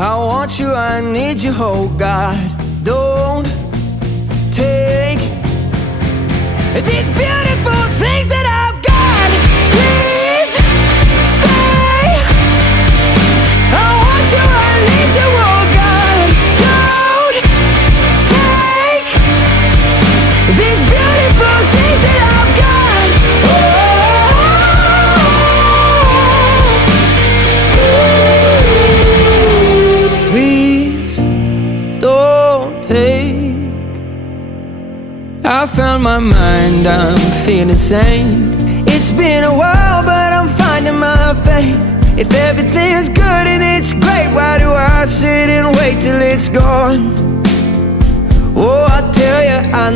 I want you, I need you, oh God. Don't take these beautiful things that I've got. Please stay. I want you, I need you, oh God. Don't take these beautiful things that I've got. Please don't take. I found my mind, I'm feeling sane. It's been a while, but I'm finding my faith. If everything's good and it's great, why do I sit and wait till it's gone? Oh, I tell you, I